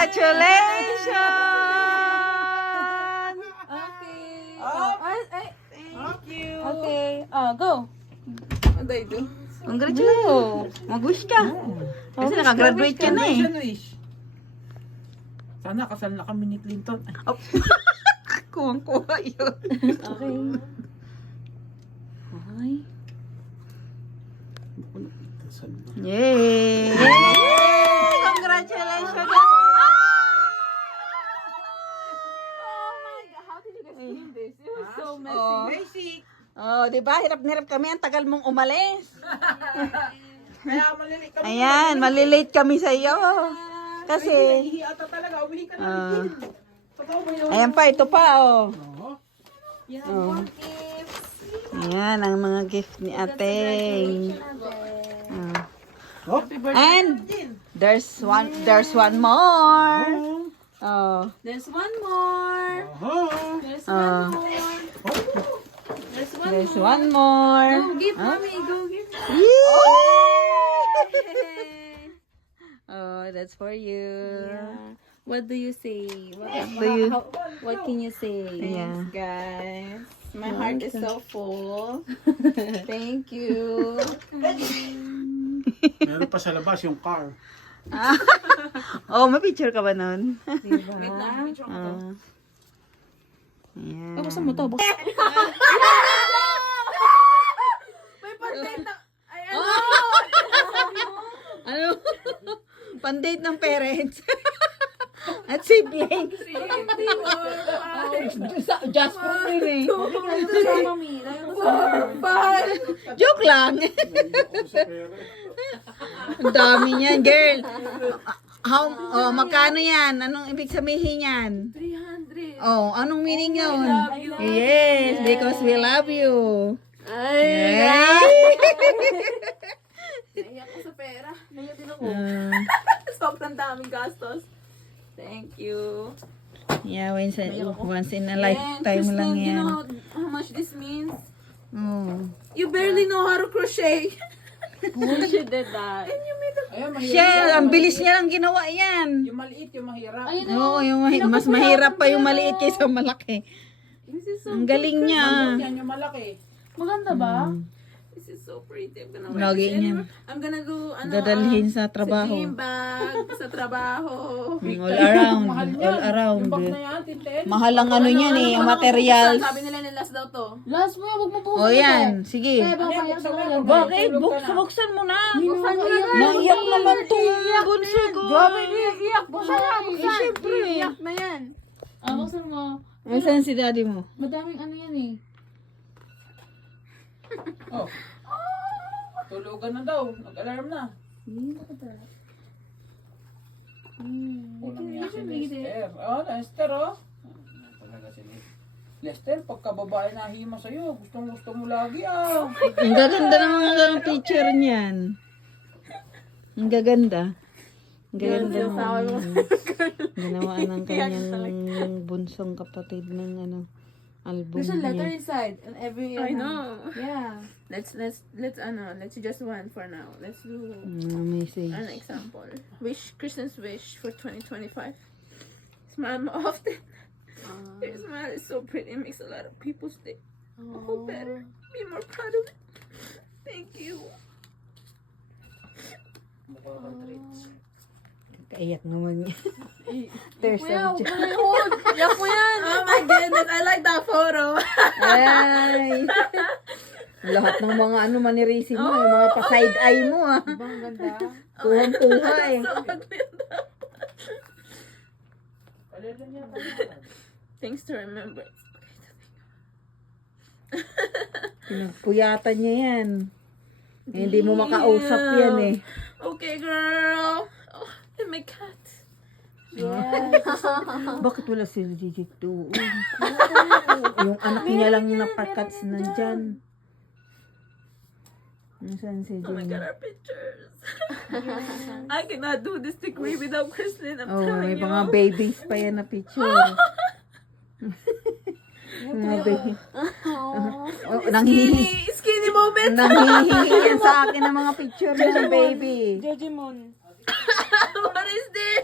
Congratulations! Okay. Thank you. Okay. Go. What do I do? Congratulations! Mag-wish ka. Kasi nakagraduate ka na eh. Wish. Sana kasal na kami ni Clinton. Kuwang-kuha yun. Okay. Ay. Yay! Congratulations! Oh my God. How did you guys clean this? It was so messy. Oh. Basic. Oh, di ba? Hirap na hirap kami. Ang tagal mong umalis. Kaya maliliit kami. Ayan, malilate kami sa iyo. Kasi, Ihi ata talaga. Uwi ka na. ah, Totoo ba yun? ayan pa, ito pa, oh. Oo. You have Oh. more gifts. Ayan, ang mga gift ni Ateng. Ah. Oh. And, there's one more. Oh. There's one more. Oh. There's Ah. one more. There's one There's more. one more. Go give Huh? mommy. Go give. Yay! Hey. Oh, that's for you. Yeah. What do you say? What can you say? Yeah. Guys, my heart is so full. Thank you. Meron pa sa labas yung car. Oh, may picture ka ba nun? Diba? Wait lang. Picture ko to. Ah. Ayan. Buksan mo to. May pandate na. Ay, ano? Ano? Pandate ng parents. At siblings. Just for me. Joke lang. Ang dami niyan, girl. Magkano yan? Anong ibig sabihin yan? 300. Oh, anong meaning yun? love you. Yes, because we love you. Ay, Yes. naiyak ko sa pera. Naiyak din ako. Ah, Sobrang daming gastos. Thank you. yeah, once in a And lifetime Kristen, lang you yan. know how much this means? Oh. You barely know how to crochet. She did that. And you made a... Ayun, mahirap. Siya, ang bilis niya lang ginawa yan. Yung maliit, yung mahirap. Oo, mas mahirap pa yung maliit kaysa malaki. This is so Ang galing niya. Yan yung malaki. Maganda ba? This is so pretty. I'm gonna wear Lagi this. niyan. I'm gonna do Dadalhin sa sa trabaho. gym bag, sa trabaho. All around. Mahal All yan. around. Yung bag na yan, tintin. Mahal ang ano niyan eh, ang materials. Sabi nila ni last daw to. Last mo yan, huwag mo po. O yan, sige. Ano yan, buksan mo yan. Bakit? Tulog ka na. Buksan mo na. Buksan mo na, girl. Naiyak naman tong bunso ko. Grabe, iyak. Buksan na, buksan. Siyempre. Iyak na yan. Buksan mo. Saan si daddy mo? Madaming ano yan eh. Oh. Tulugan na daw. Nag-alarm na. Unang niya si Lester. Oh, Lester oh. Talaga si Lester, pagka babae na hima sa'yo, gusto mo lagi ah. Ang gaganda ng mga picture niyan. Ang gaganda. Ang gaganda ng ginawa ng kanyang bunsong kapatid ng album There's a letter niya. inside and every I know. Yeah. Let's just one for now. Let's do Message. an example. Kristen's wish for 2025. Smile more often. Your smile is so pretty. It makes a lot of people's day. Oh, better. Be more proud of it. Thank you. Mukha kang treats. Kaiyak naman niya. There's Kuya, some huwag mo na yun. Yak mo yan. Oh my goodness. I like that photo. Ay! Lahat ng mga manirisin mo, yung mga pa-side eye mo ah. Ang ganda. Kuhang-kuha eh. So ugly. Palilan niya. Things to remember. Pinagpuyatan niya yan. Eh, hindi mo makausap yan eh. Okay, girl. Oh, and my cat. Bakit wala si Gigi doon? Yung anak niya lang napakats nandyan. Nasaan si Oh my Jenny? God, our pictures. I cannot do this degree without Kristen. I'm Oh, may telling you. mga babies pa yan na picture. Mga baby. Oh, Skinny moment. nanghihingi yan sa akin ng mga picture ng baby. Jejimon. What is this?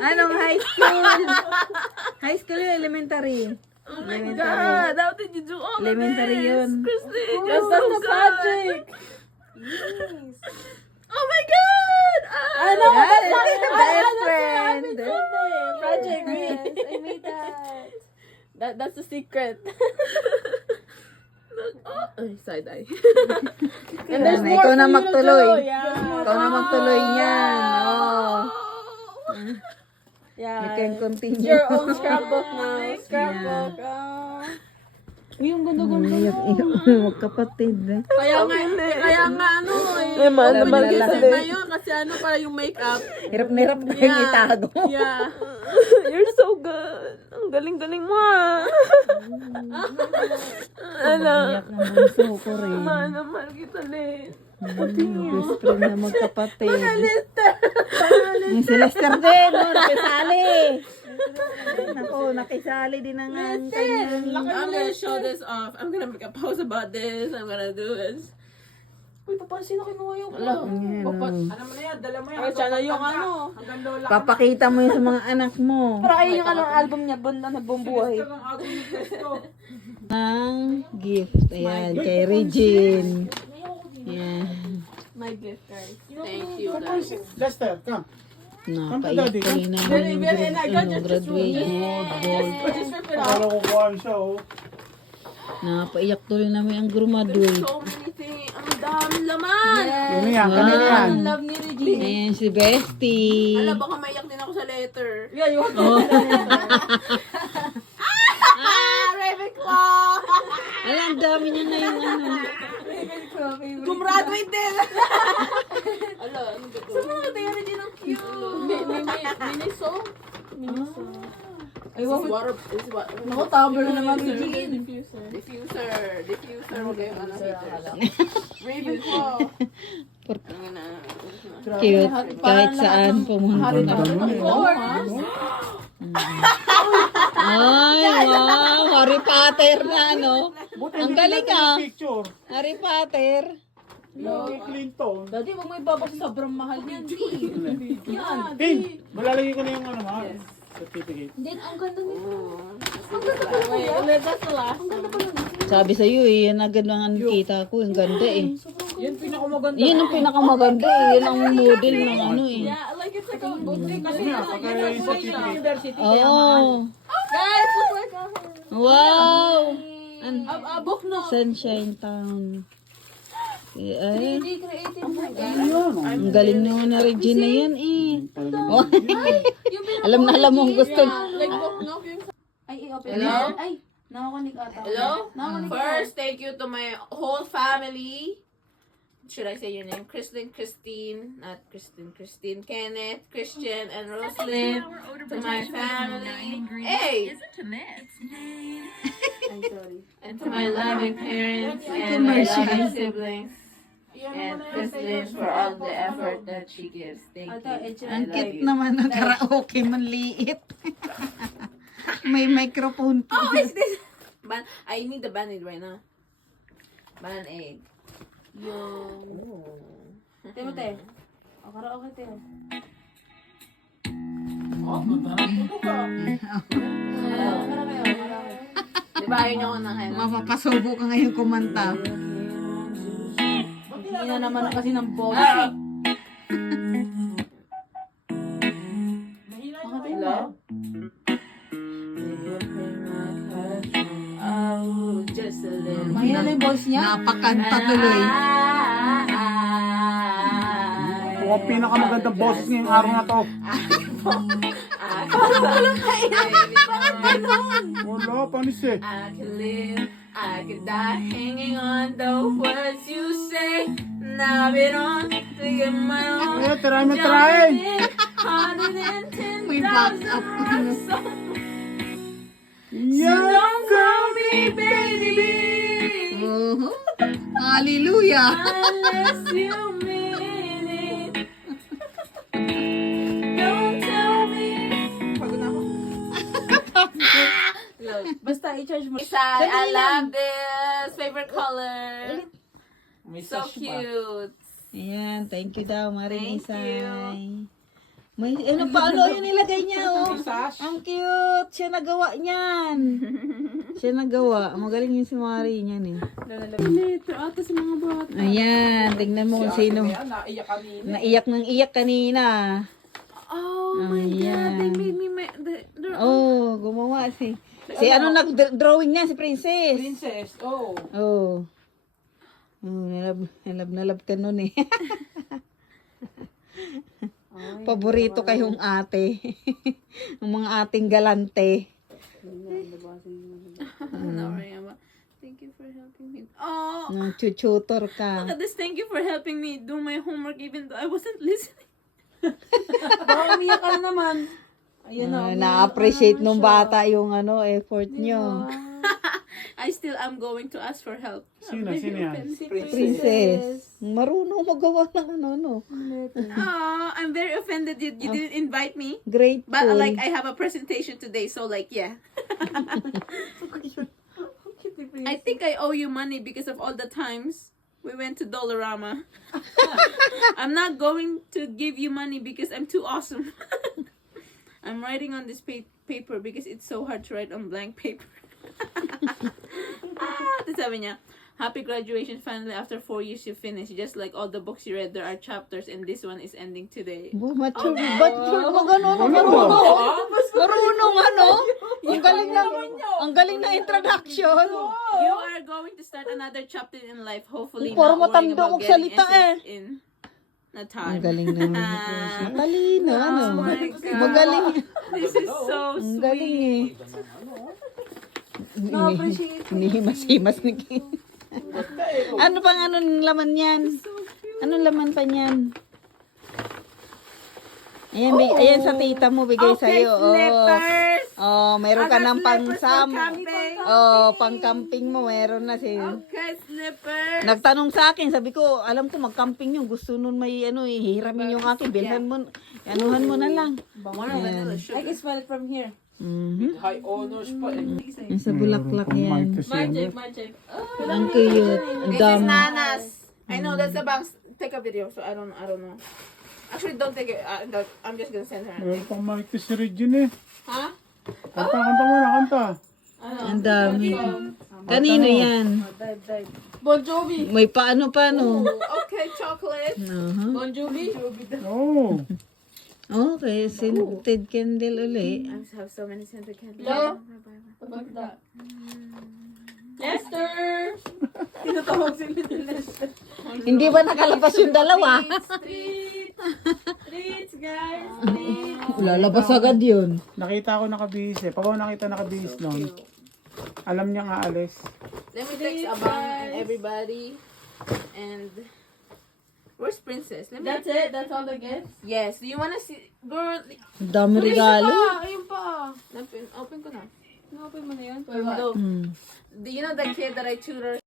Anong high school? High school yun, elementary. Oh my Elementary. God! How did you do all Elementary of this? yun. Christine, Yes, you're that's so the good. project. Oh my God! I know. Yes, That's best friend. Project Yes, I made that. That's the secret. Look, oh, ay, side eye. And there's Yan, more ikaw for na you to magtuloy. do. Yeah. Ikaw na magtuloy niyan. Oh. Yeah. You can continue. Your own scrapbook now. Scrapbook. Uy, yung ganda-ganda. Magkapatid. Kaya nga ano eh. Naman, naman Kasi lang. ngayon kasi ano para yung makeup. Hirap na hirap tayong itago. Yeah. You're so good. Ang galing-galing mo ah. Iyak ng bunso ko rin. Naman kita Lin. Best friend na magkapatid. Si Lester din, no? Nakisali. Nako, nakisali din ang kanyang... I'm gonna show this off. I'm gonna make a post about this. I'm gonna do this. Uy, papansin na kinuha yung Ayan, oh. Ano mo na yan? Dala mo yan. Ay, sana yung ano. Hanggang lola. Papakita mo yun sa mga anak mo. Pero ayun yung anong album niya, Bunda na Bumbuhay. Ito ang agong yung pesto. Ang gift. Ayan, kay Regine. Yan. My gift, guys. Thank you guys. Lester, come. Napaiyak tuloy namin yung graduation. Gold. Akala ko kuhaan siya, oh. Napaiyak tuloy namin ang graduate. So many things. Ang dami laman. Yun yan, kanina yan. Love ni Regine. Ayan si Bestie. Alam, baka maiyak din ako sa letter. Yeah, you want Oh. Ravenclaw! Ala, ang dami niya na yung ano. Gumraduate din! Ala, ano ba ito? Sa mga tayo Regine ang cute. Miniso? Ay, water, is what? Naku, tumbler naman Regine. Diffuser. Huwag kayong ano haters. Ravenclaw. Ang na. Cute. Kahit saan pumunta na. Ay, wow. Harry Potter na, ano? Ang galing ah. Picture. Harry Potter. Hillary Clinton. Daddy, huwag mo ibabasa sobrang mahal niyan. Yan. Pin, malalagay ko na yung ano, ha? Certificate. Hindi, ang ganda nito. Ang ganda pa kuya. That's the last. Ang ganda pa nun. Sabi sa'yo eh, yan agad ang kita ko. Ang ganda eh. Yan pinakamaganda. Yan ang pinakamaganda eh. Yan ang model ng ano eh. Yeah, like it's like a boutique. Kasi Pagka certificate. university. Oh. Guys, look like Wow. a book no. Sunshine Town. Eh, ay, 3D creative. ang galing naman na Regina yan eh. Oh. Alam na alam mo ang gusto. Like book no. Ay, i-open. Hello? Ay, nakakunik ata. Hello? Nakakunik First, thank you to my whole family. Should I say your name? Christine, Kenneth, Christian, and Roslyn. To my family. Hey! I'm sorry. And to my loving parents and my loving siblings. And Christine for all the effort that she gives. Thank you. I Ang love cute you. naman ng karaoke, manliit. May microphone pa. Oh, is this? I need the band-aid right now. Band-aid. Timote. O, karaoke tayo. Oh, maghanap ko ka. Di ba ayaw niyo ako ng ano? Mapapasubo ka ngayon kumanta. Hindi na naman kasi ng boses. Hello? Oh, just a little. Mahina na yung voice niya. Napakanta tuloy. Ito ang pinakamagandang boses ngayong araw na to. Wala, panis eh. I could live, I could die hanging on the words you say. Now it on to get my own. Eh, try mo, try. May back up. Yan. Don't call me baby Oh, hallelujah. unless you mean it. Don't tell me. Pagod na ako. Look. Basta i-charge mo. Isa, I love this favorite color. May So sash ba? cute. Ayan, thank you daw, Maring Thank Isay. May, ano pa, ano yung nilagay niya, oh. Sash. Ang cute! Siya nagawa niyan. Siya nagawa. Magaling yung si Mari niyan, eh. Ito ata sa mga bata. Ayan, tingnan mo kung sino. Naiyak kanina. Naiyak ng iyak kanina. Oh my God, they made me their Oh, gumawa si. Si ano nag-drawing niya, si Princess. Princess, oh. Oh. Oh, nalab ka nun eh. Paborito kayong ate. Ang mga ating galante. No, Rayama. Thank you for helping me. Oh, Chuchutor ka. look at this. Thank you for helping me do my homework even though I wasn't listening. Baka umiyak ka na naman. Ayan na. Na-appreciate nung bata yung ano effort nyo. I still am going to ask for help. Sino yan? Princess. Marunong magawa ng ano. Oh, I'm very offended you didn't invite me. Grateful. But like I have a presentation today, so like yeah. I think I owe you money because of all the times we went to Dollarama. I'm not going to give you money because I'm too awesome. I'm writing on this paper because it's so hard to write on blank paper. Tapos sabi niya, happy graduation finally after 4 years you finished. Just like all the books you read, there are chapters and this one is ending today. Mature mo gano'n. Marunong ano. Ang galing na introduction. You are going to start another chapter in life, hopefully Parang not worrying matanda about kong getting salita essence in Natal. Ang galing na. Talino, ano. Oh my God. Magaling. This is so Ang galing eh. Na-appreciate. Hinihimas-himas ni Kim. Ano pang ano laman yan? Anong laman pa niyan? Ayan, ayan sa tita mo, bigay sa'yo. Slippers. Oh, meron ka ng pangsam. Camping. Oh, pang-camping mo, meron na si. Okay, slippers. Nagtanong sa akin, sabi ko, alam ko mag-camping yun. Gusto nun may ano, hihiramin yung akin. Bilhan mo, anuhan mo na lang. One of vanilla I sugar. can smell it from here. Mhm. High honors pa eh. Yung sa bulaklak yan. Magic. Ang cute. Ang This is dami. Nana's. I know that's the box. Take a video, so I don't know. Actually, don't take it. I'm just gonna send her. Meron pang mic to si Regine eh. Huh? Kanta muna, kanta. Ang dami. Kanino yan? Dive. Bon Jovi. May paano-paano. Okay, chocolate. Uh-huh. Bon Jovi. Oh. Okay, scented candle uli. I have so many scented candles. Hello? About that. Lester! Tinatawag si Little Lester. Hindi ba nakalabas yung dalawa? Treats, guys. Treats. Lalabas agad yun. Nakita ko nakabihis eh. Pag ako nakita nakabihis noon, alam niya nga alis. Let me text Abang and everybody. And where's Princess? Let me. That's it? That's all the gifts? Yes. Do you wanna see, girl? Ang dami regalo. Ayun pa. Open ko na. Open mo na yun? Look. Hmm. Do you know the kid that I tutor